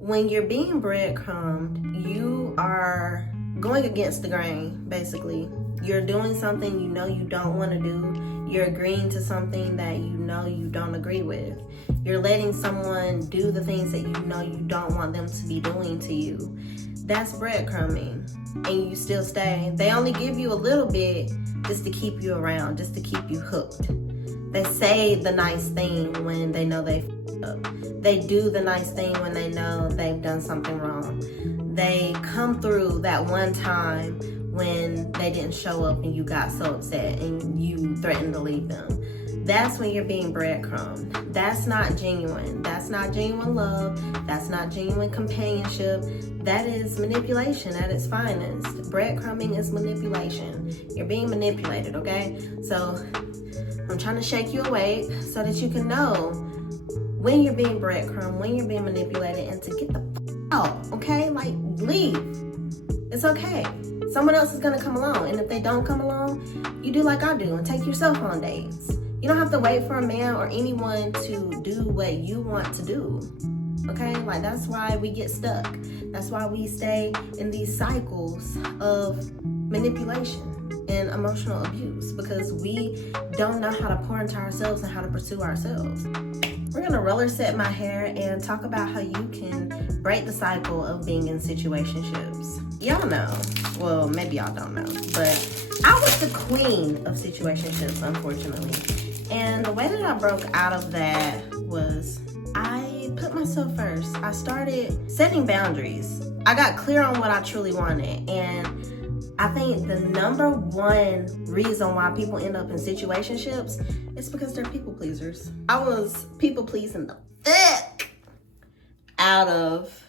when you're being breadcrumbed, you are going against the grain, basically. You're doing something you know you don't want to do. You're agreeing to something that you know you don't agree with. You're letting someone do the things that you know you don't want them to be doing to you. That's breadcrumbing, and you still stay. They only give you a little bit just to keep you around, just to keep you hooked. They say the nice thing when they know they f***ed up. They do the nice thing when they know they've done something wrong. They come through that one time when they didn't show up and you got so upset and you threatened to leave them. That's when you're being breadcrumbed. That's not genuine. That's not genuine love. That's not genuine companionship. That is manipulation at its finest. Breadcrumbing is manipulation. You're being manipulated, okay? So I'm trying to shake you awake so that you can know when you're being breadcrumbed, when you're being manipulated, and to get the f*** out, okay? Like, leave. It's okay. Someone else is gonna come along, and if they don't come along, you do like I do and take yourself on dates. You don't have to wait for a man or anyone to do what you want to do, okay? Like, that's why we get stuck. That's why we stay in these cycles of manipulation and emotional abuse, because we don't know how to pour into ourselves and how to pursue ourselves. We're gonna roller set my hair and talk about how you can break the cycle of being in situationships. Y'all know, well, maybe y'all don't know, but I was the queen of situationships, unfortunately. And the way that I broke out of that was I put myself first. I started setting boundaries. I got clear on what I truly wanted, and I think the number one reason why people end up in situationships is because they're people pleasers. I was people pleasing the fuck out of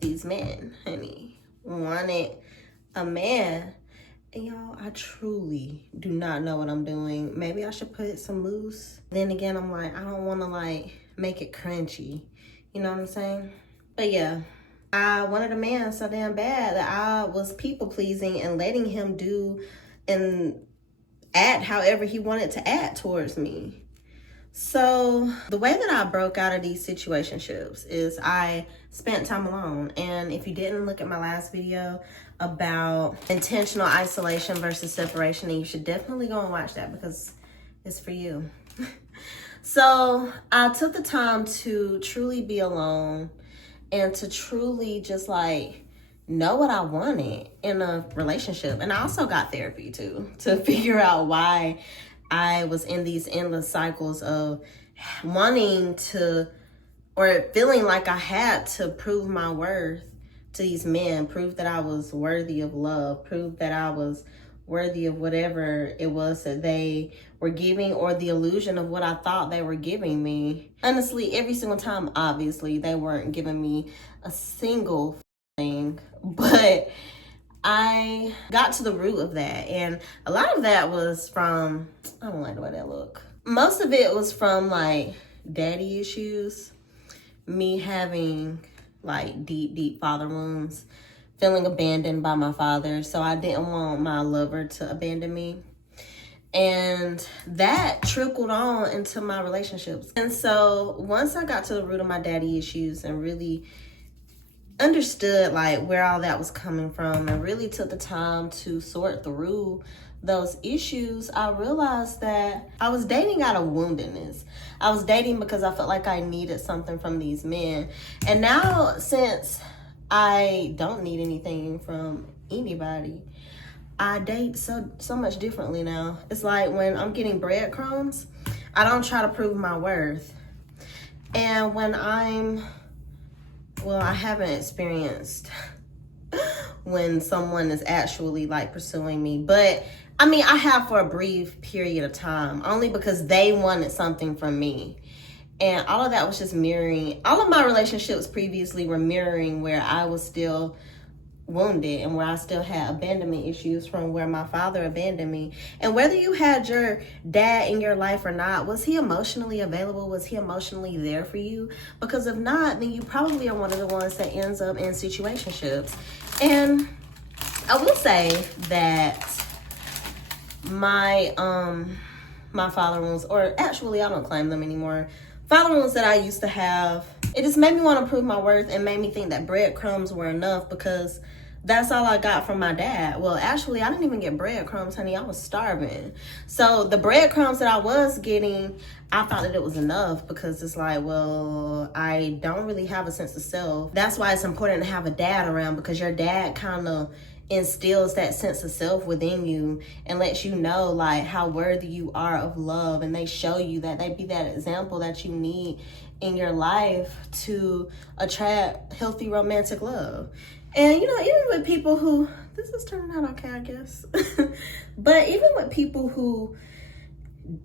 these men, honey. Wanted a man. And y'all, I truly do not know what I'm doing. Maybe I should put some loose. Then again, I'm like, I don't want to like make it crunchy. You know what I'm saying? But yeah. I wanted a man so damn bad that I was people pleasing and letting him do and act however he wanted to act towards me. So the way that I broke out of these situationships is I spent time alone. And if you didn't look at my last video about intentional isolation versus separation, then you should definitely go and watch that because it's for you. So I took the time to truly be alone and to truly just like know what I wanted in a relationship. And I also got therapy too, to figure out why I was in these endless cycles of wanting to, or feeling like I had to prove my worth to these men, prove that I was worthy of love, prove that I was worthy of whatever it was that they were giving, or the illusion of what I thought they were giving me. Honestly, every single time, obviously, they weren't giving me a single thing, but I got to the root of that. And a lot of that was from, I don't like the way that look. Most of it was from like daddy issues, me having like deep father wounds, feeling abandoned by my father. So I didn't want my lover to abandon me. And that trickled on into my relationships. And so once I got to the root of my daddy issues and really understood like where all that was coming from and really took the time to sort through those issues, I realized that I was dating out of woundedness. I was dating because I felt like I needed something from these men. And now, since I don't need anything from anybody, I date so much differently now. It's like when I'm getting breadcrumbs, I don't try to prove my worth. And when I haven't experienced when someone is actually like pursuing me, but I mean, I have for a brief period of time, only because they wanted something from me. And all of that was just mirroring, all of my relationships previously were mirroring where I was still wounded and where I still had abandonment issues from where my father abandoned me. And whether you had your dad in your life or not, was he emotionally available? Was he emotionally there for you? Because if not, then you probably are one of the ones that ends up in situationships. And I will say that my father wounds, or actually I don't claim them anymore. following ones that I used to have, it just made me want to prove my worth and made me think that breadcrumbs were enough because that's all I got from my dad. Well, actually, I didn't even get breadcrumbs, honey. I was starving. So the breadcrumbs that I was getting, I thought that it was enough because it's like, well, I don't really have a sense of self. That's why it's important to have a dad around, because your dad kind of instills that sense of self within you and lets you know like how worthy you are of love, and they show you that. They be that example that you need in your life to attract healthy romantic love. And you know, even with people who, this is turning out okay, I guess. But even with people who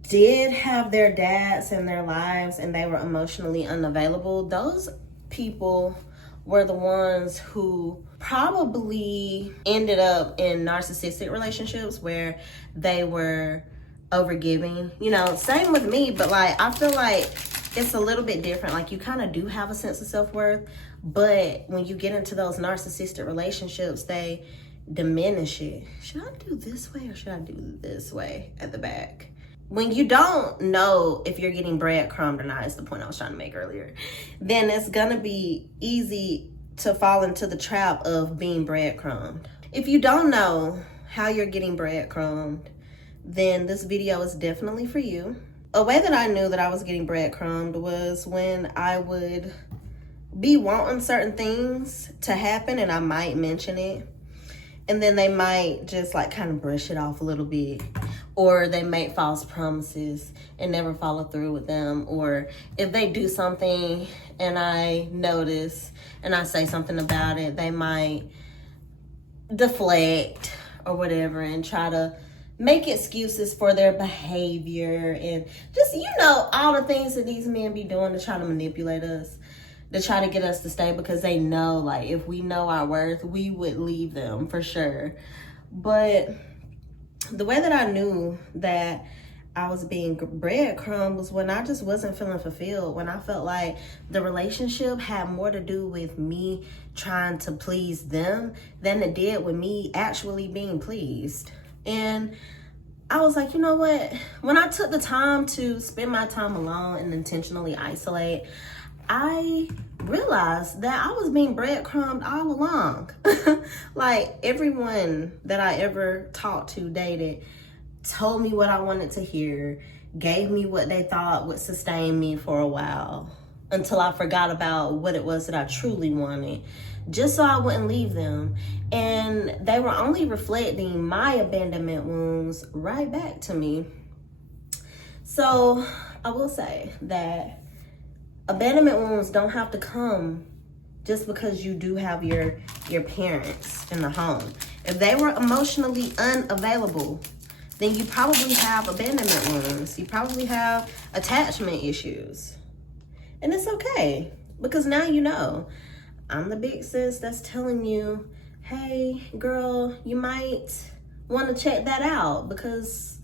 did have their dads in their lives and they were emotionally unavailable, those people were the ones who probably ended up in narcissistic relationships where they were overgiving. You know, same with me, but like I feel like it's a little bit different. Like you kind of do have a sense of self-worth, but when you get into those narcissistic relationships, they diminish it. Should I do this way or should I do this way at the back? When you don't know if you're getting breadcrumbed or not, is the point I was trying to make earlier, then it's gonna be easy to fall into the trap of being breadcrumbed. If you don't know how you're getting breadcrumbed, then this video is definitely for you. A way that I knew that I was getting breadcrumbed was when I would be wanting certain things to happen and I might mention it, and then they might just like kind of brush it off a little bit, or they make false promises and never follow through with them. Or if they do something and I notice and I say something about it, they might deflect or whatever and try to make excuses for their behavior and just, you know, all the things that these men be doing to try to manipulate us, to try to get us to stay, because they know like if we know our worth, we would leave them for sure. But the way that I knew that I was being breadcrumbed was when I just wasn't feeling fulfilled, when I felt like the relationship had more to do with me trying to please them than it did with me actually being pleased. And I was like, you know what? When I took the time to spend my time alone and intentionally isolate, I realized that I was being breadcrumbed all along. Like everyone that I ever talked to, dated, told me what I wanted to hear, gave me what they thought would sustain me for a while, until I forgot about what it was that I truly wanted, just so I wouldn't leave them. And they were only reflecting my abandonment wounds right back to me. So I will say that abandonment wounds don't have to come just because you do have your parents in the home. If they were emotionally unavailable, then you probably have abandonment wounds. You probably have attachment issues. And it's okay, because now you know. I'm the big sis that's telling you, hey girl, you might want to check that out because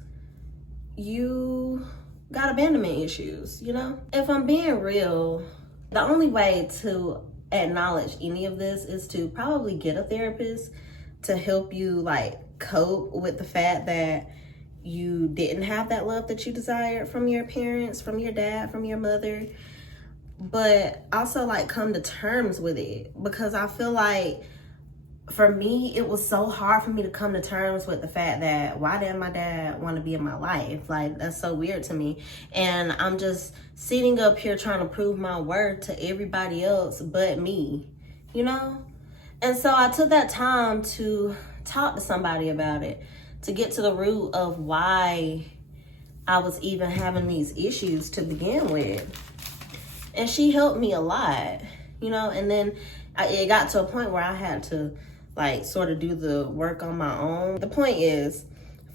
you got abandonment issues, you know? If I'm being real, the only way to acknowledge any of this is to probably get a therapist to help you like cope with the fact that you didn't have that love that you desired from your parents, from your dad, from your mother. But also like come to terms with it, because I feel like for me, it was so hard for me to come to terms with the fact that why didn't my dad want to be in my life? Like, that's so weird to me. And I'm just sitting up here trying to prove my worth to everybody else but me, you know? And so I took that time to talk to somebody about it, to get to the root of why I was even having these issues to begin with. And she helped me a lot, you know? And then it got to a point where I had to like sort of do the work on my own. The point is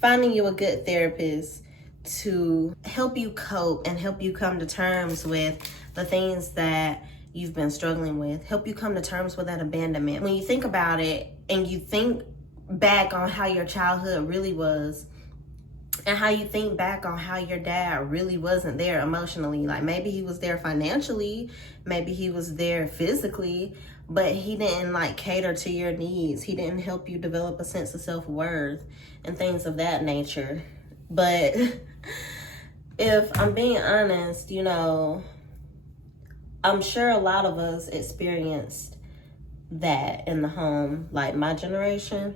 finding you a good therapist to help you cope and help you come to terms with the things that you've been struggling with, help you come to terms with that abandonment. When you think about it and you think back on how your childhood really was, and how you think back on how your dad really wasn't there emotionally, like maybe he was there financially, maybe he was there physically, but he didn't like cater to your needs. He didn't help you develop a sense of self-worth and things of that nature. But if I'm being honest, you know, I'm sure a lot of us experienced that in the home, like my generation.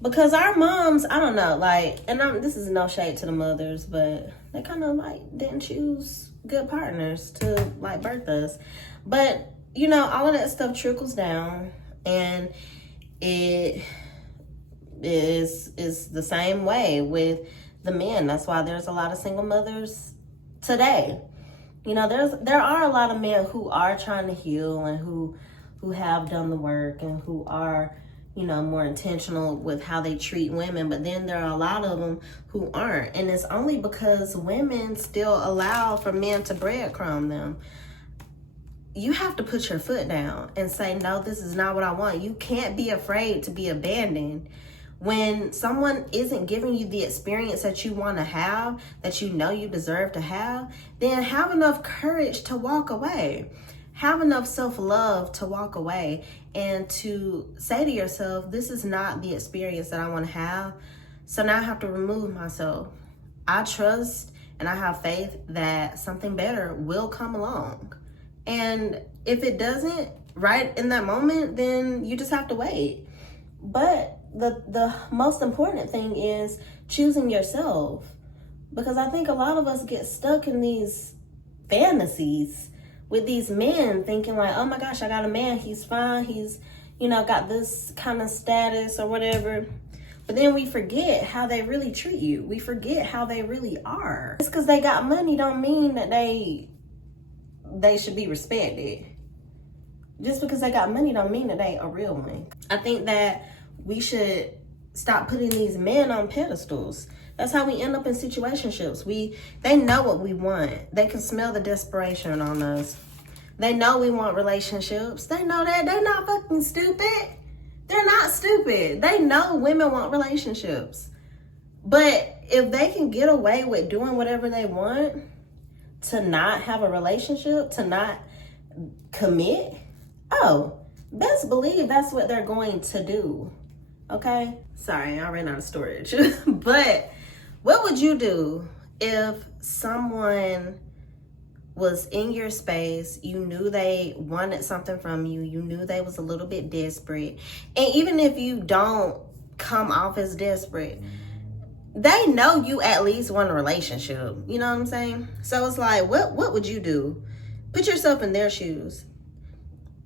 Because our moms, I don't know, like, and this is no shade to the mothers, but they kind of like didn't choose good partners to like birth us. But, you know, all of that stuff trickles down, and it is the same way with the men. That's why there's a lot of single mothers today. You know, there are a lot of men who are trying to heal and who have done the work and who are, you know, more intentional with how they treat women. But then there are a lot of them who aren't. And it's only because women still allow for men to breadcrumb them. You have to put your foot down and say, no, this is not what I want. You can't be afraid to be abandoned. When someone isn't giving you the experience that you want to have, that you know you deserve to have, then have enough courage to walk away. Have enough self-love to walk away and to say to yourself, this is not the experience that I want to have. So now I have to remove myself. I trust and I have faith that something better will come along. And if it doesn't right in that moment, then you just have to wait. But the most important thing is choosing yourself. Because I think a lot of us get stuck in these fantasies with these men, thinking like, oh my gosh, I got a man, he's fine, he's, you know, got this kind of status or whatever. But then we forget how they really treat you. We forget how they really are. Just because they got money don't mean that they should be respected. Just because they got money don't mean that they a real one. I think that we should stop putting these men on pedestals. That's how we end up in situationships. They know what we want. They can smell the desperation on us. They know we want relationships. They know that. They're not fucking stupid. They're not stupid. They know women want relationships. But if they can get away with doing whatever they want to not have a relationship, to not commit, oh, best believe that's what they're going to do. Okay? Sorry, I ran out of storage. But what would you do if someone was in your space, you knew they wanted something from you, you knew they was a little bit desperate, and even if you don't come off as desperate, they know you at least want a relationship, you know what I'm saying? So it's like, what would you do? Put yourself in their shoes.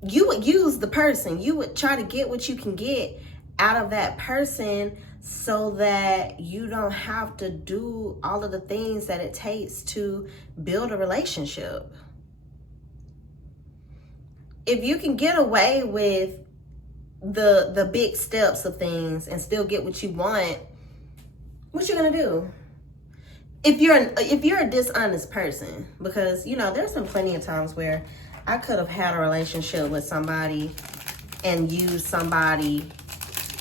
You would use the person. You would try to get what you can get out of that person so that you don't have to do all of the things that it takes to build a relationship. If you can get away with the big steps of things and still get what you want, what you gonna do? If you're a dishonest person, because, you know, there's been plenty of times where I could have had a relationship with somebody and used somebody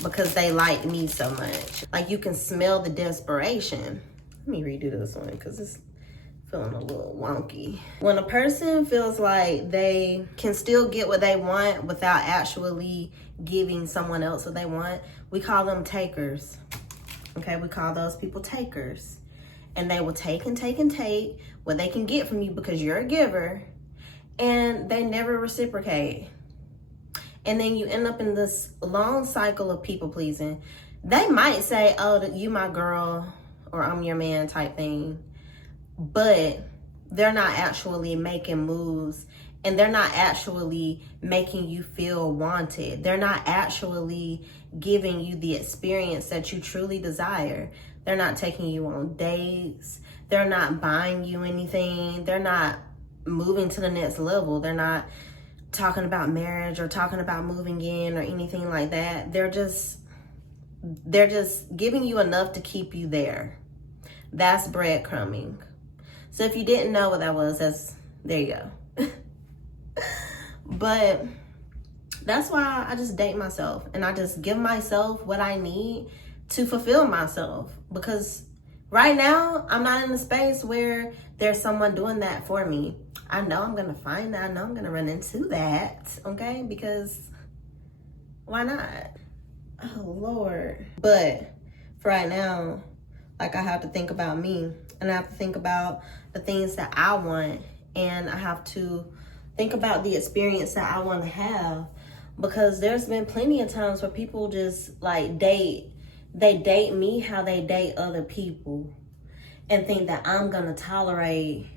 because they like me so much. Like, you can smell the desperation. Let me redo this one because it's feeling a little wonky. When a person feels like they can still get what they want without actually giving someone else what they want, we call them takers. Okay, we call those people takers. And they will take and take and take what they can get from you because you're a giver, and they never reciprocate. And then you end up in this long cycle of people pleasing. They might say, oh, you my girl, or I'm your man type thing, but they're not actually making moves, and they're not actually making you feel wanted. They're not actually giving you the experience that you truly desire. They're not taking you on dates. They're not buying you anything. They're not moving to the next level. They're not talking about marriage or talking about moving in or anything like that. They're just giving you enough to keep you there. That's breadcrumbing. So if you didn't know what that was, there you go. But that's why I just date myself, and I just give myself what I need to fulfill myself, because right now I'm not in a space where there's someone doing that for me. I know I'm gonna find that. I know I'm gonna run into that, okay? Because why not? Oh, Lord. But for right now, like, I have to think about me, and I have to think about the things that I want, and I have to Think about the experience that I want to have, because there's been plenty of times where people just like they date me how they date other people and think that I'm gonna tolerate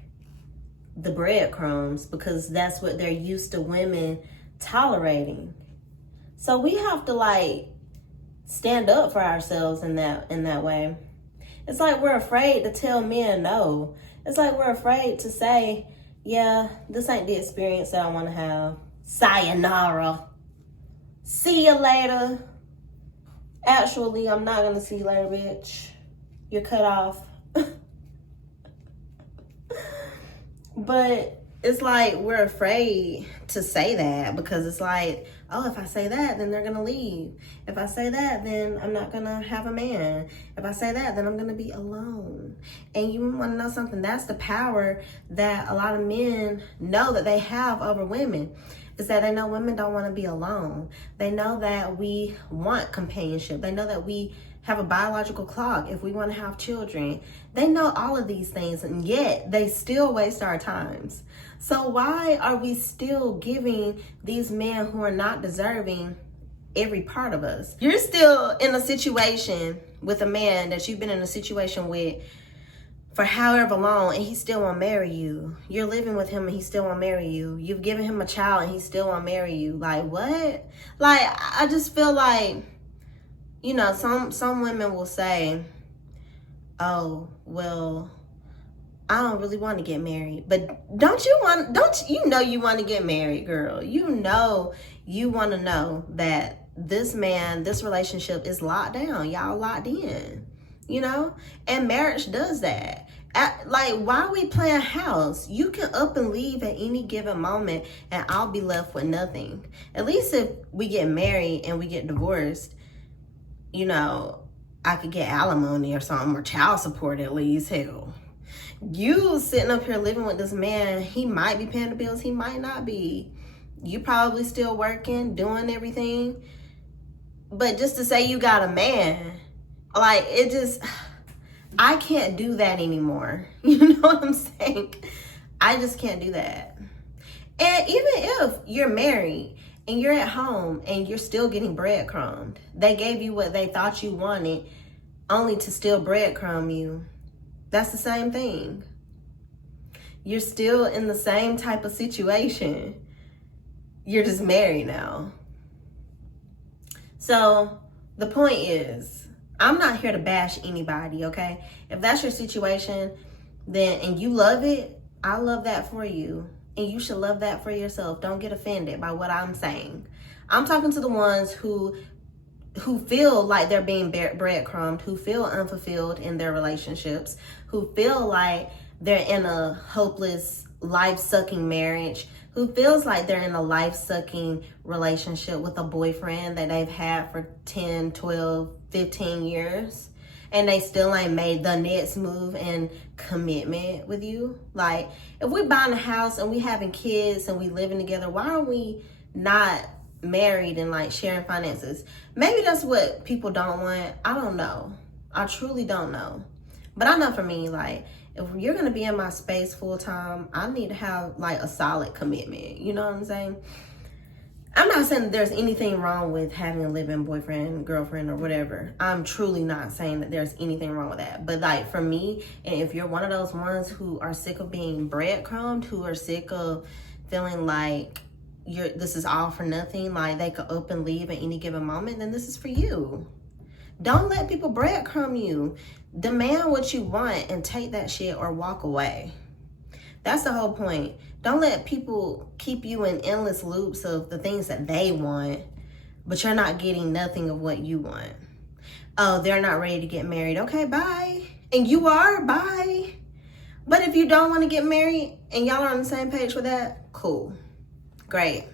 the breadcrumbs because that's what they're used to women tolerating. So we have to like stand up for ourselves in that way. It's like we're afraid to tell men no. It's like we're afraid to say, yeah, this ain't the experience that I want to have. Sayonara. See you later. Actually, I'm not going to see you later, bitch. You're cut off. But it's like we're afraid to say that because it's like, oh, if I say that, then they're going to leave. If I say that, then I'm not going to have a man. If I say that, then I'm going to be alone. And you want to know something? That's the power that a lot of men know that they have over women, is that they know women don't want to be alone. They know that we want companionship. They know that we have a biological clock if we want to have children. They know all of these things, and yet they still waste our times. So why are we still giving these men who are not deserving every part of us? You're still in a situation with a man that you've been in a situation with for however long, and he still won't marry you. You're living with him and he still won't marry you. You've given him a child and he still won't marry you. Like, what? Like, I just feel like, you know, some women will say, oh, well, I don't really want to get married. But don't you know you want to get married, girl? You know you want to know that this man, this relationship is locked down. Y'all locked in, you know? And marriage does that. Like, why are we playing house? You can up and leave at any given moment and I'll be left with nothing. At least if we get married and we get divorced, you know, I could get alimony or something, or child support at least. Hell, you sitting up here living with this man, he might be paying the bills, he might not be. You probably still working, doing everything. But just to say you got a man, like, it just, I can't do that anymore. You know what I'm saying? I just can't do that. And even if you're married and you're at home and you're still getting breadcrumbed, they gave you what they thought you wanted only to still breadcrumb you. That's the same thing. You're still in the same type of situation. You're just married now. So the point is, I'm not here to bash anybody, okay? If that's your situation, then, and you love it, I love that for you. And you should love that for yourself. Don't get offended by what I'm saying. I'm talking to the ones who feel like they're being breadcrumbed, who feel unfulfilled in their relationships, who feel like they're in a hopeless, life-sucking marriage, who feels like they're in a life-sucking relationship with a boyfriend that they've had for 10, 12, 15 years. And they still ain't made the next move in commitment with you. Like, if we buying a house and we having kids and we living together, why are we not married and like sharing finances? Maybe that's what people don't want. I don't know. I truly don't know. But I know for me, like, if you're gonna be in my space full time, I need to have like a solid commitment. You know what I'm saying? I'm not saying that there's anything wrong with having a live-in boyfriend, girlfriend, or whatever. I'm truly not saying that there's anything wrong with that. But like, for me, and if you're one of those ones who are sick of being breadcrumbed, who are sick of feeling like this is all for nothing, like they could up and leave at any given moment, then this is for you. Don't let people breadcrumb you. Demand what you want and take that shit or walk away. That's the whole point. Don't let people keep you in endless loops of the things that they want, but you're not getting nothing of what you want. Oh, they're not ready to get married. Okay, bye. And you are, bye. But if you don't want to get married and y'all are on the same page with that, cool. Great.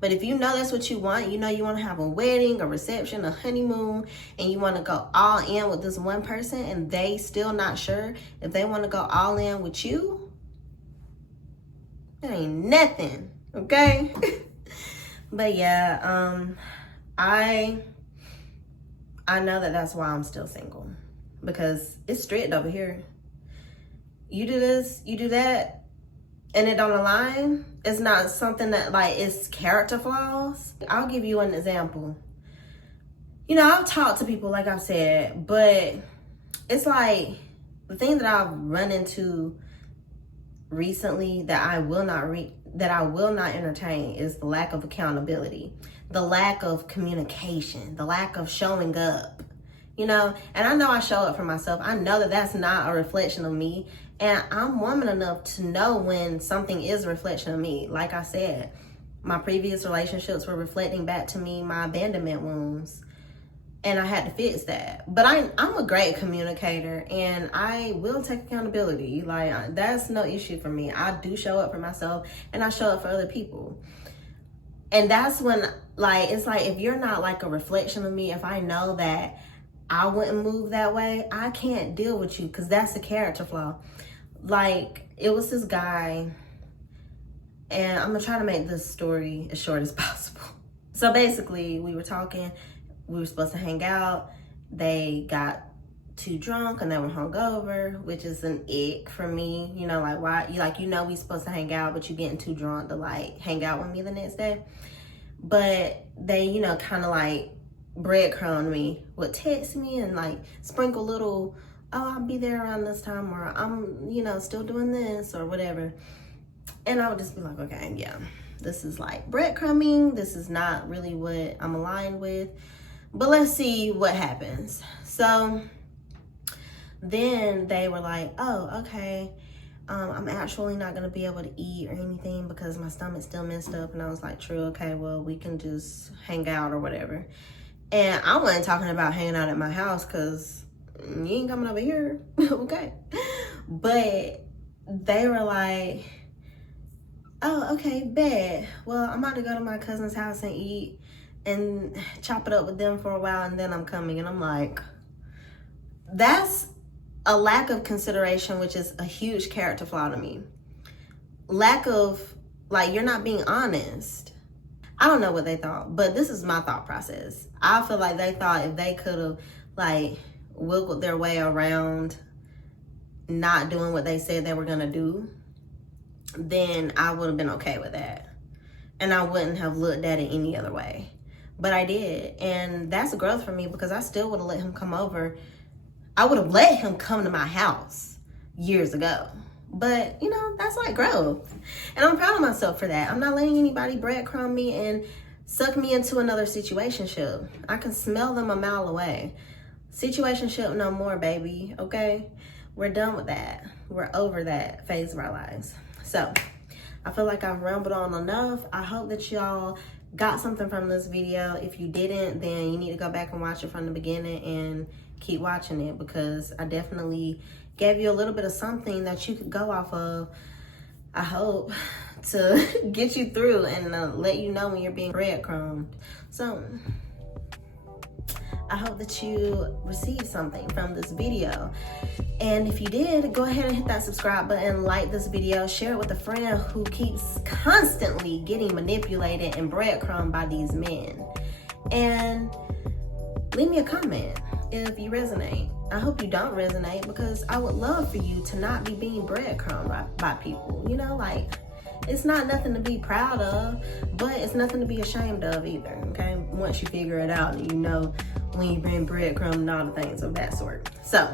But if you know that's what you want, you know you want to have a wedding, a reception, a honeymoon, and you want to go all in with this one person and they still not sure if they want to go all in with you, it ain't nothing, okay? But yeah, I know that that's why I'm still single, because it's strict over here. You do this, you do that, and it don't align, It's not something that like it's character flaws. I'll give you an example. You know, I've talked to people, like I've said, but it's like the thing that I've run into recently that I will not entertain is the lack of accountability, the lack of communication, the lack of showing up. You know, and I know I show up for myself. I know that that's not a reflection of me. And I'm woman enough to know when something is a reflection of me. Like I said, my previous relationships were reflecting back to me my abandonment wounds. And I had to fix that. But I'm a great communicator and I will take accountability. Like, that's no issue for me. I do show up for myself and I show up for other people. And that's when, like, it's like if you're not like a reflection of me, if I know that I wouldn't move that way, I can't deal with you because that's the character flaw. Like, it was this guy, and I'm gonna try to make this story as short as possible. So basically, we were talking, we were supposed to hang out. They got too drunk and they were hungover, which is an ick for me. You know, like, why? You know, we supposed to hang out, but you getting too drunk to like hang out with me the next day. But they, you know, kind of like breadcrumb me, would text me and like sprinkle little, oh, I'll be there around this time, or I'm, you know, still doing this or whatever. And I would just be like, okay, yeah, this is like breadcrumbing. This is not really what I'm aligned with, but let's see what happens. So then they were like, oh, okay, I'm actually not gonna be able to eat or anything because my stomach's still messed up. And I was like, true, okay, well, we can just hang out or whatever. And I wasn't talking about hanging out at my house because you ain't coming over here. Okay. But they were like, oh, okay, bet. Well, I'm about to go to my cousin's house and eat and chop it up with them for a while and then I'm coming. And I'm like, that's a lack of consideration, which is a huge character flaw to me. Lack of, like, you're not being honest. I don't know what they thought, but this is my thought process. I feel like they thought if they could have like wiggled their way around not doing what they said they were gonna do, then I would have been okay with that. And I wouldn't have looked at it any other way. But I did. And that's growth for me because I still would have let him come over. I would have let him come to my house years ago. But, you know, that's like growth. And I'm proud of myself for that. I'm not letting anybody breadcrumb me and suck me into another situationship. I can smell them a mile away. Situationship no more, baby, okay? We're done with that. We're over that phase of our lives. So, I feel like I've rambled on enough. I hope that y'all got something from this video. If you didn't, then you need to go back and watch it from the beginning and keep watching it because I definitely gave you a little bit of something that you could go off of, I hope, to get you through and let you know when you're being breadcrumbed. So I hope that you received something from this video. And if you did, go ahead and hit that subscribe button, like this video, share it with a friend who keeps constantly getting manipulated and breadcrumbed by these men. And leave me a comment if you resonate. I hope you don't resonate because I would love for you to not be being breadcrumbed by people. You know, like, it's not nothing to be proud of, but it's nothing to be ashamed of either, okay? Once you figure it out and you know when you've been breadcrumbed and all the things of that sort. So,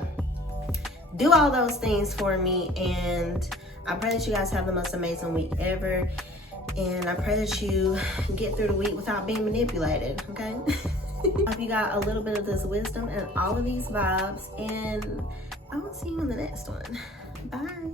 do all those things for me, and I pray that you guys have the most amazing week ever, and I pray that you get through the week without being manipulated, okay? I hope you got a little bit of this wisdom and all of these vibes, and I will see you in the next one. Bye.